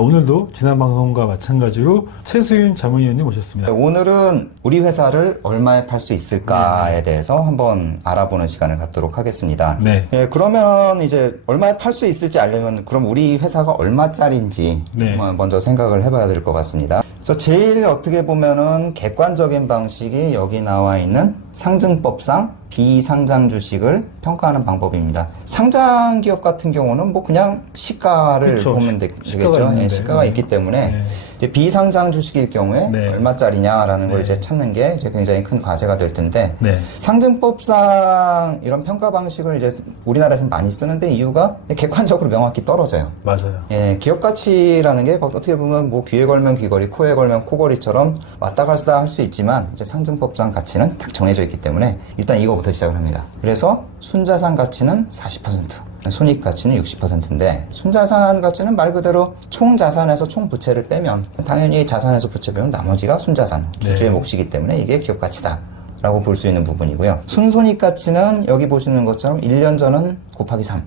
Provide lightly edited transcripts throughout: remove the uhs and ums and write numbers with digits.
오늘도 지난 방송과 마찬가지로 최수윤 자문위원님 모셨습니다. 오늘은 우리 회사를 얼마에 팔 수 있을까에 대해서 한번 알아보는 시간을 갖도록 하겠습니다. 네. 예, 그러면 이제 얼마에 팔 수 있을지 알려면 그럼 우리 회사가 얼마짜리인지 네. 먼저 생각을 해봐야 될 것 같습니다. 그래서 제일 어떻게 보면은 객관적인 방식이 여기 나와 있는 상증법상 비상장 주식을 평가하는 방법입니다. 상장 기업 같은 경우는 뭐 그냥 시가를 그렇죠. 보면 되겠죠. 예, 시가가 있기 때문에 네. 이제 비상장 주식일 경우에 네. 얼마짜리냐라는 걸 네. 이제 찾는 게 이제 굉장히 큰 과제가 될 텐데 네. 상증법상 이런 평가 방식을 이제 우리나라에서 많이 쓰는데 이유가 객관적으로 명확히 떨어져요. 맞아요. 예, 기업 가치라는 게 어떻게 보면 뭐 귀에 걸면 귀걸이, 코에 걸면 코걸이처럼 왔다 갔다 할 수 있지만 이제 상증법상 가치는 딱 정해져 있기 때문에 일단 이거부터 시작을 합니다. 그래서 순자산 가치는 40%, 손익 가치는 60%인데 순자산 가치는 말 그대로 총 자산에서 총 부채를 빼면 당연히 자산에서 부채 빼면 나머지가 순자산, 주주의 네. 몫이기 때문에 이게 기업 가치다. 라고 볼 수 있는 부분이고요. 순손익 가치는 여기 보시는 것처럼 1년 전은 곱하기 3,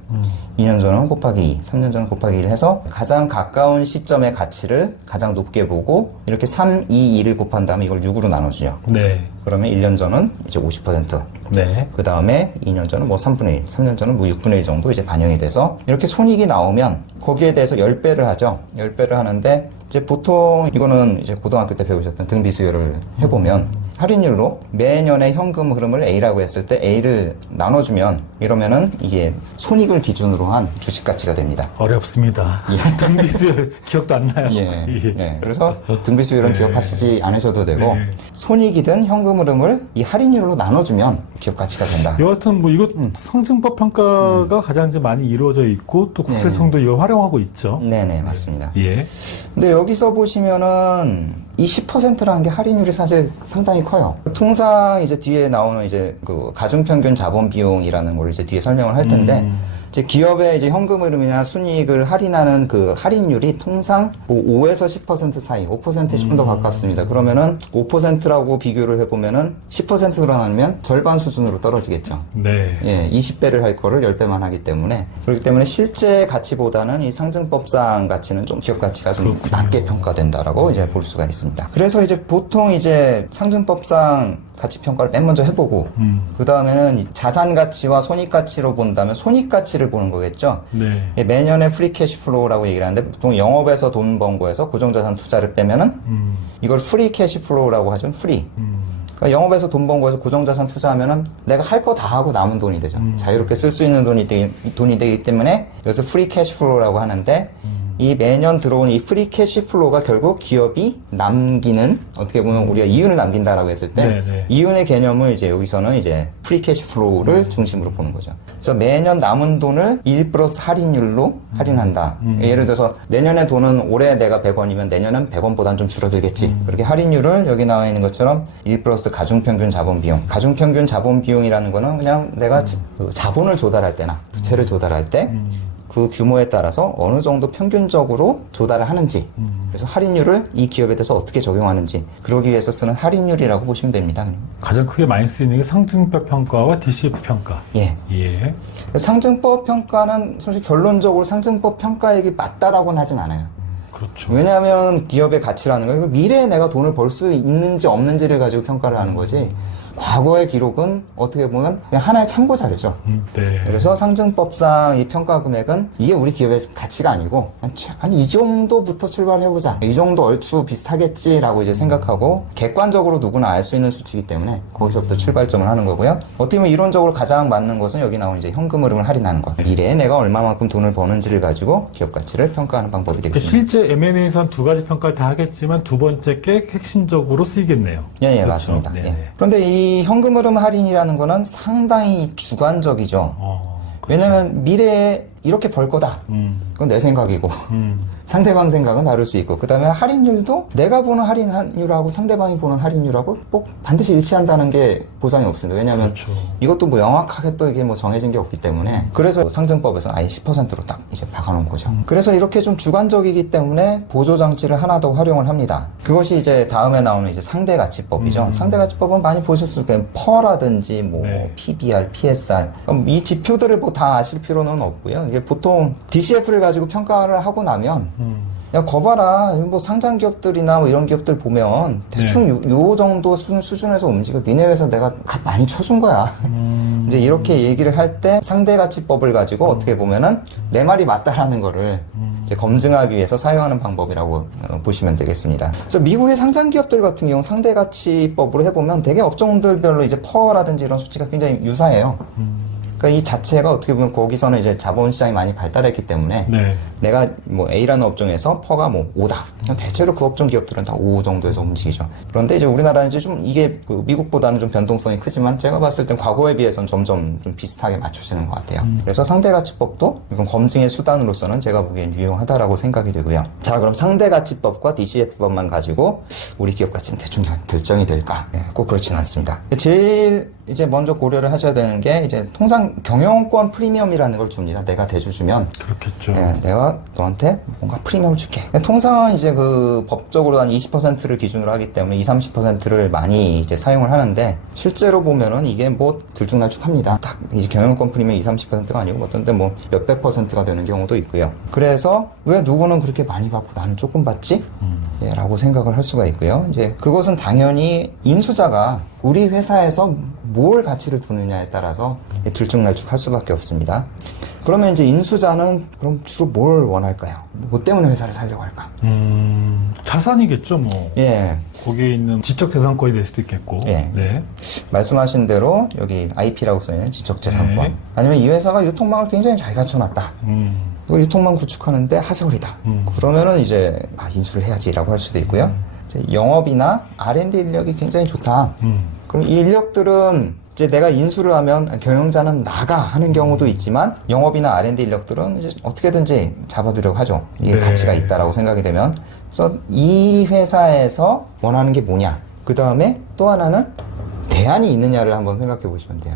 2년 전은 곱하기 2, 3년 전은 곱하기 1 해서 가장 가까운 시점의 가치를 가장 높게 보고 이렇게 3, 2, 2를 곱한 다음에 이걸 6으로 나눠주죠. 네. 그러면 1년 전은 이제 50%. 네. 그 다음에 2년 전은 뭐 3분의 1, 3년 전은 뭐 6분의 1 정도 이제 반영이 돼서 이렇게 손익이 나오면 거기에 대해서 10배를 하죠. 10배를 하는데 이제 보통 이거는 이제 고등학교 때 배우셨던 등비수열을 해보면 할인율로 매년의 현금 흐름을 A라고 했을 때 A를 나눠주면 이러면은 이게 손익을 기준으로 한 주식 가치가 됩니다. 어렵습니다. 등비수열 기억도 안 나요. 예. 예. 예. 그래서 등비수열은 네. 기억하시지 않으셔도 되고 네. 손익이든 현금 흐름을 이 할인율로 나눠주면 기업 가치가 된다. 여하튼 뭐 이것 상증법 평가가 가장 이제 많이 이루어져 있고 또 국세청도 이걸 활용하고 있죠. 네네, 맞습니다. 예. 근데 여기서 보시면은 이 10%라는 게 할인율이 사실 상당히 커요. 통상 이제 뒤에 나오는 이제 그 가중평균 자본 비용이라는 걸 이제 뒤에 설명을 할 텐데 이제 기업의 이제 현금 흐름이나 순이익을 할인하는 그 할인율이 통상 뭐 5에서 10% 사이, 5%에 좀 더 가깝습니다. 그러면은 5%라고 비교를 해보면은 10%로 나누면 절반 수준으로 떨어지겠죠. 네. 예, 20배를 할 거를 10배만 하기 때문에 그렇기 때문에 실제 가치보다는 이 상증법상 가치는 좀 기업 가치가 좀 낮게 평가된다라고 이제 볼 수가 있습니다. 그래서 이제 보통 이제 상증법상 가치 평가를 맨 먼저 해보고 그 다음에는 자산 가치와 손익 가치로 본다면 손익 가치를 보는 거겠죠. 네. 예, 매년의 프리 캐시플로우라고 얘기를 하는데 보통 영업에서 돈 번 거에서 고정자산 투자를 빼면은 이걸 프리 캐시플로우라고 하죠. 프리. 그러니까 영업에서 돈 번 거에서 고정자산 투자하면은 내가 할 거 다 하고 남은 돈이 되죠. 자유롭게 쓸 수 있는 돈이 되기 때문에 그래서 프리 캐시플로우라고 하는데 이 매년 들어오는 이 프리 캐시플로우가 결국 기업이 남기는 어떻게 보면 우리가 이윤을 남긴다라고 했을 때 네네. 이윤의 개념을 이제 여기서는 이제 프리 캐시플로우를 중심으로 보는 거죠. 그래서 매년 남은 돈을 1 플러스 할인율로 할인한다. 예를 들어서 내년에 돈은 올해 내가 100원이면 내년은 100원보다는 좀 줄어들겠지. 그렇게 할인율을 여기 나와 있는 것처럼 1 플러스 가중평균 자본 비용. 가중평균 자본 비용이라는 거는 그냥 내가 그 자본을 조달할 때나 부채를 조달할 때 그 규모에 따라서 어느 정도 평균적으로 조달을 하는지 그래서 할인율을 이 기업에 대해서 어떻게 적용하는지 그러기 위해서 쓰는 할인율이라고 보시면 됩니다. 가장 크게 많이 쓰이는 게 상증법 평가와 DCF 평가. 예. 예. 상증법 평가는 솔직히 결론적으로 상증법 평가액이 맞다라고는 하진 않아요. 그렇죠. 왜냐하면 기업의 가치라는 건 미래에 내가 돈을 벌 수 있는지 없는지를 가지고 평가를 하는 거지 과거의 기록은 어떻게 보면 그냥 하나의 참고 자료죠. 네. 그래서 상증법상 이 평가 금액은 이게 우리 기업의 가치가 아니고 한 이 정도부터 출발해보자. 이 정도 얼추 비슷하겠지라고 이제 생각하고 객관적으로 누구나 알 수 있는 수치이기 때문에 거기서부터 출발점을 하는 거고요. 어떻게 보면 이론적으로 가장 맞는 것은 여기 나오는 이제 현금 흐름을 할인하는 것. 미래에 내가 얼마만큼 돈을 버는지를 가지고 기업 가치를 평가하는 방법이 되겠습니다. 실제 M&A에서는 두 가지 평가를 다 하겠지만 두 번째 게 핵심적으로 쓰이겠네요. 예, 그렇죠? 맞습니다. 네네. 예. 그런데 이 현금 흐름 할인이라는 거는 상당히 주관적이죠. 그렇죠. 왜냐면 미래에 이렇게 벌 거다. 그건 내 생각이고 상대방 생각은 다를 수 있고 그 다음에 할인율도 내가 보는 할인율하고 상대방이 보는 할인율하고 꼭 반드시 일치한다는 게 보장이 없습니다. 왜냐하면 그렇죠. 이것도 뭐 명확하게 또 이게 뭐 정해진 게 없기 때문에 그래서 상증법에서 아예 10%로 딱 이제 박아놓은 거죠. 그래서 이렇게 좀 주관적이기 때문에 보조장치를 하나 더 활용을 합니다. 그것이 이제 다음에 나오는 이제 상대가치법이죠. 상대가치법은 많이 보셨을 거예요. 퍼라든지 뭐 네. PBR, PSR 이 지표들을 뭐 다 아실 필요는 없고요. 이게 보통 DCF를 가지고 평가를 하고 나면 야, 거봐라. 뭐 상장 기업들이나 뭐 이런 기업들 보면 대충 요 정도 수준에서 움직여. 니네 회사 내가 값 많이 쳐준 거야. 이제 이렇게 얘기를 할 때 상대가치법을 가지고 어떻게 보면은 내 말이 맞다라는 거를 이제 검증하기 위해서 사용하는 방법이라고 보시면 되겠습니다. 그래서 미국의 상장 기업들 같은 경우 상대가치법으로 해보면 되게 업종들별로 이제 퍼라든지 이런 수치가 굉장히 유사해요. 그러니까 이 자체가 어떻게 보면 거기서는 이제 자본시장이 많이 발달했기 때문에 네. 내가 뭐 A라는 업종에서 퍼가 뭐 5다. 대체로 그 업종 기업들은 다 5 정도에서 움직이죠. 그런데 이제 우리나라는 이제 좀 이게 그 미국보다는 좀 변동성이 크지만 제가 봤을 땐 과거에 비해서는 점점 좀 비슷하게 맞춰지는 것 같아요. 그래서 상대가치법도 이건 검증의 수단으로서는 제가 보기엔 유용하다라고 생각이 되고요. 자, 그럼 상대가치법과 DCF법만 가지고 우리 기업 가치는 대충 결정이 될까? 네, 꼭 그렇지는 않습니다. 제일 이제 먼저 고려를 하셔야 되는 게 이제 통상 경영권 프리미엄이라는 걸 줍니다. 내가 대주주면 그렇겠죠. 내가 너한테 뭔가 프리미엄을 줄게. 통상은 이제 그 법적으로 한 20%를 기준으로 하기 때문에 20, 30%를 많이 이제 사용을 하는데 실제로 보면은 이게 뭐 들쭉날쭉합니다. 딱 이제 경영권 프리미엄 20, 30%가 아니고 어떤데 뭐 몇백 %가 되는 경우도 있고요. 그래서 왜 누구는 그렇게 많이 받고 나는 조금 받지? 라고 생각을 할 수가 있고요. 이제 그것은 당연히 인수자가 우리 회사에서 뭘 가치를 두느냐에 따라서 들쭉날쭉할 수밖에 없습니다. 그러면 이제 인수자는 그럼 주로 뭘 원할까요? 뭐 때문에 회사를 살려고 할까? 자산이겠죠, 뭐. 예. 거기에 있는 지적재산권이 될 수도 있겠고. 예. 네. 말씀하신 대로 여기 IP라고 써있는 지적재산권. 네. 아니면 이 회사가 유통망을 굉장히 잘 갖춰놨다. 그 유통망 구축하는데 하세월이다. 그러면은 이제 인수를 해야지라고 할 수도 있고요. 이제 영업이나 R&D 인력이 굉장히 좋다. 그럼 이 인력들은 이제 내가 인수를 하면 경영자는 나가 하는 경우도 있지만 영업이나 R&D 인력들은 이제 어떻게든지 잡아두려고 하죠. 이게 네. 가치가 있다라고 생각이 되면. 그래서 이 회사에서 원하는 게 뭐냐. 그 다음에 또 하나는 대안이 있느냐를 한번 생각해 보시면 돼요.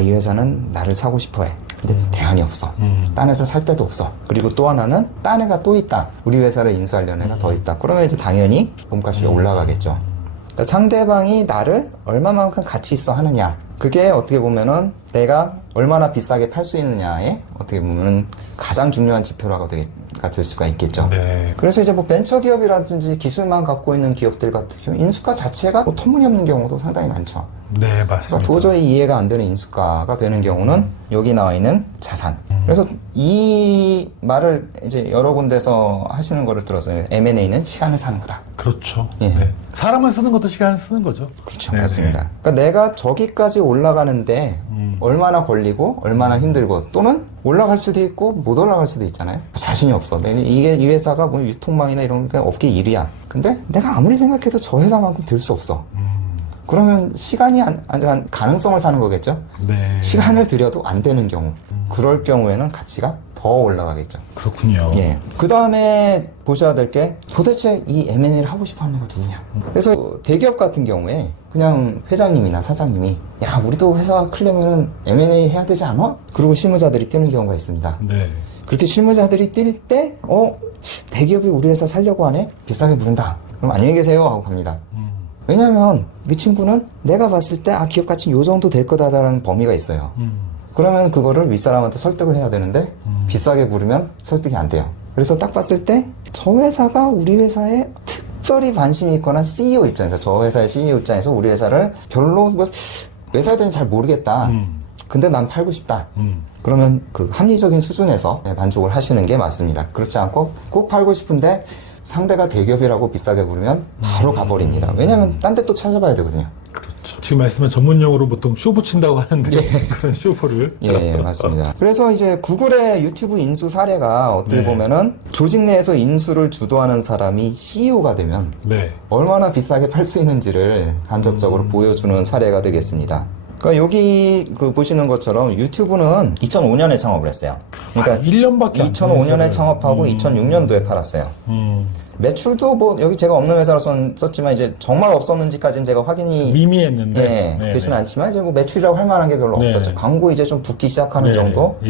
이 회사는 나를 사고 싶어 해. 근데 대안이 없어. 딴 회사 살 데도 없어. 그리고 또 하나는 딴 애가 또 있다. 우리 회사를 인수하려는 애가 더 있다. 그러면 이제 당연히 몸값이 올라가겠죠. 그러니까 상대방이 나를 얼마만큼 가치 있어 하느냐. 그게 어떻게 보면은 내가 얼마나 비싸게 팔 수 있느냐에 어떻게 보면은 가장 중요한 지표라고 될 수가 있겠죠. 네. 그래서 이제 뭐 벤처기업이라든지 기술만 갖고 있는 기업들 같은 경우 인수가 자체가 뭐 터무니없는 경우도 상당히 많죠. 네, 맞습니다. 그러니까 도저히 이해가 안 되는 인수가가 되는 경우는 여기 나와 있는 자산. 그래서 이 말을 이제 여러 군데서 하시는 거를 들었어요. M&A는 시간을 사는 거다. 그렇죠. 예. 네. 사람을 쓰는 것도 시간을 쓰는 거죠. 그렇죠. 네네. 맞습니다. 그러니까 내가 저기까지 올라가는데 얼마나 걸리고 얼마나 힘들고 또는 올라갈 수도 있고 못 올라갈 수도 있잖아요. 자신이 없어. 이게 이 회사가 뭐 유통망이나 이런 게 업계 1위야. 근데 내가 아무리 생각해도 저 회사만큼 될 수 없어. 그러면 시간이 안 가능성을 사는 거겠죠. 네. 시간을 들여도 안 되는 경우. 그럴 경우에는 가치가 더 올라가겠죠. 그렇군요. 예. 그 다음에 보셔야 될 게 도대체 이 M&A를 하고 싶어 하는 거 누구냐. 그래서 대기업 같은 경우에 그냥 회장님이나 사장님이 야, 우리도 회사가 크려면 M&A 해야 되지 않아? 그리고 실무자들이 뛰는 경우가 있습니다. 네. 그렇게 실무자들이 뛸 때, 대기업이 우리 회사 살려고 하네? 비싸게 부른다. 그럼 안녕히 계세요. 하고 갑니다. 왜냐면 이 친구는 내가 봤을 때 기업 가치 요 정도 될 거다라는 범위가 있어요. 그러면 그거를 윗사람한테 설득을 해야 되는데 비싸게 부르면 설득이 안 돼요. 그래서 딱 봤을 때 저 회사가 우리 회사에 특별히 관심이 있거나 CEO 입장에서 저 회사의 CEO 입장에서 우리 회사를 별로 왜 사야 되는지 잘 모르겠다. 근데 난 팔고 싶다. 그러면 그 합리적인 수준에서 만족을 하시는 게 맞습니다. 그렇지 않고 꼭 팔고 싶은데 상대가 대기업이라고 비싸게 부르면 바로 가버립니다. 왜냐면 딴 데 또 찾아봐야 되거든요. 그렇죠. 지금 말씀은 전문용어로 보통 쇼부 친다고 하는데 그런 쇼부를. 예, 맞습니다. 그래서 이제 구글의 유튜브 인수 사례가 어떻게 보면은 조직 내에서 인수를 주도하는 사람이 CEO가 되면 네. 얼마나 비싸게 팔 수 있는지를 간접적으로 보여주는 사례가 되겠습니다. 그러니까 여기 보시는 것처럼 유튜브는 2005년에 창업을 했어요. 그러니까 1년밖에 안 2005년에 창업하고 2006년도에 팔았어요. 매출도 뭐 여기 제가 없는 회사로 썼지만 이제 정말 없었는지까지는 제가 확인이 미미했는데 되진 않지만 이제 뭐 매출이라고 할 만한 게 별로 없었죠. 광고 이제 좀 붙기 시작하는 정도.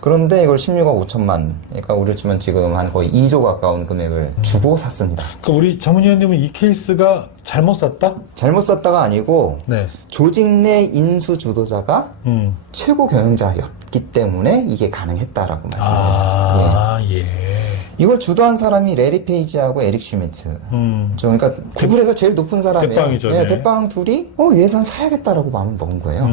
그런데 이걸 16억 5천만, 그러니까 우리 치면 지금 한 거의 2조 가까운 금액을 주고 샀습니다. 그러니까 우리 전문위원님은 이 케이스가 잘못 샀다? 잘못 샀다가 아니고 네. 조직 내 인수 주도자가 최고 경영자였기 때문에 이게 가능했다라고 말씀드리죠. 예. 이걸 주도한 사람이 레리 페이지하고 에릭 슈미트. 그러니까 구글에서 제일 높은 사람이에요. 대빵이죠. 네, 네. 대빵 둘이 이 회사는 사야겠다라고 마음을 먹은 거예요.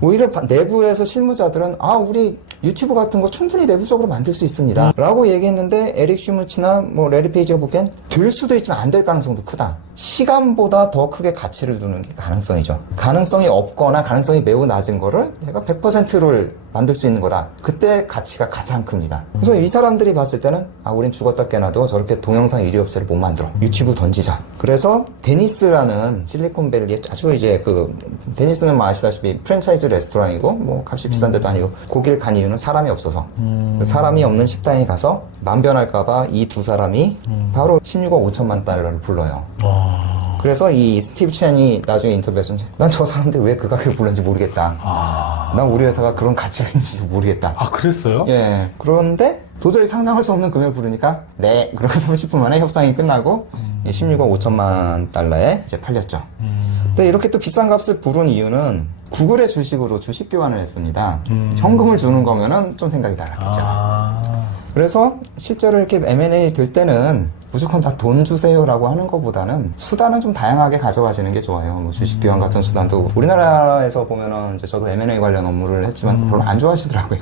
오히려 내부에서 실무자들은 우리 유튜브 같은 거 충분히 내부적으로 만들 수 있습니다. 라고 얘기했는데 에릭 슈미츠나 뭐 레리 페이지가 보기엔 될 수도 있지만 안 될 가능성도 크다. 시간보다 더 크게 가치를 두는 게 가능성이죠. 가능성이 없거나 가능성이 매우 낮은 거를 내가 100%를 만들 수 있는 거다. 그때 가치가 가장 큽니다. 그래서 이 사람들이 봤을 때는 우린 죽었다 깨나도 저렇게 동영상 1위 업체를 못 만들어. 유튜브 던지자. 그래서 데니스라는 실리콘밸리의 아주 이제 데니스는 뭐 아시다시피 프랜차이즈 레스토랑이고 뭐 값이 비싼 데도 아니고 거길 간 이유는 사람이 없어서 사람이 없는 식당에 가서 만변할까봐 이 두 사람이 바로 16억 5천만 달러를 불러요. 그래서 이 스티브 첸이 나중에 인터뷰에서 난 저 사람들 왜 그 가격을 불렀는지 모르겠다. 난 우리 회사가 그런 가치가 있는지도 모르겠다. 그랬어요? 예. 그런데 도저히 상상할 수 없는 금액을 부르니까 네. 그러고 30분 만에 협상이 끝나고 16억 5천만 달러에 이제 팔렸죠. 근데 이렇게 또 비싼 값을 부른 이유는 구글의 주식으로 주식 교환을 했습니다. 현금을 주는 거면은 좀 생각이 달랐겠죠. 그래서 실제로 이렇게 M&A 될 때는 무조건 다 돈 주세요라고 하는 것보다는 수단은 좀 다양하게 가져가시는 게 좋아요. 뭐 주식 교환 같은 수단도 우리나라에서 보면은 이제 저도 M&A 관련 업무를 했지만 별로 안 좋아하시더라고요.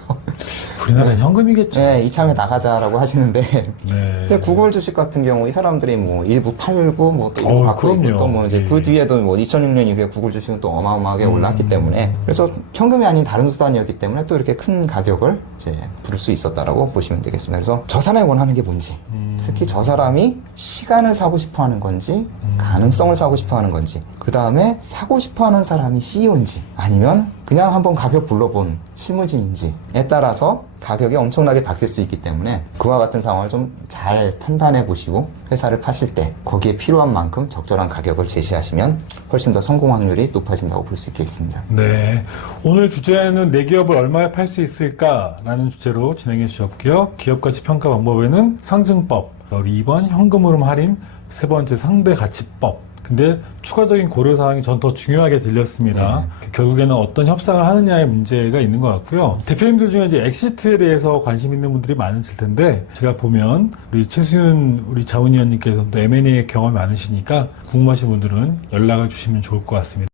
우리나라는 현금이겠죠. 네, 이참에 나가자라고 하시는데. 네. 근데 구글 주식 같은 경우 이 사람들이 뭐 일부 팔고 뭐 또 일부 갖고 있고 또 뭐 이제 그 뒤에도 뭐 2006년 이후에 구글 주식은 또 어마어마하게 올랐기 때문에 그래서 현금이 아닌 다른 수단이었기 때문에 또 이렇게 큰 가격을 이제 부를 수 있었다라고 보시면 되겠습니다. 그래서 저 사람이 원하는 게 뭔지 특히 저 사람이 시간을 사고 싶어 하는 건지 가능성을 사고 싶어 하는 건지 그 다음에 사고 싶어 하는 사람이 CEO인지 아니면 그냥 한번 가격 불러본 실무진인지에 따라서 가격이 엄청나게 바뀔 수 있기 때문에 그와 같은 상황을 좀 잘 판단해 보시고 회사를 파실 때 거기에 필요한 만큼 적절한 가격을 제시하시면 훨씬 더 성공 확률이 높아진다고 볼 수 있겠습니다. 네. 오늘 주제는 내 기업을 얼마에 팔 수 있을까라는 주제로 진행해 주셨고요. 기업가치 평가 방법에는 상증법, 우리 2번 현금흐름 할인, 세 번째 상대가치법. 근데 추가적인 고려사항이 전 더 중요하게 들렸습니다. 결국에는 어떤 협상을 하느냐의 문제가 있는 것 같고요. 대표님들 중에 이제 엑시트에 대해서 관심 있는 분들이 많으실 텐데 제가 보면 우리 최수윤 우리 자문위원님께서도 M&A 경험이 많으시니까 궁금하신 분들은 연락을 주시면 좋을 것 같습니다.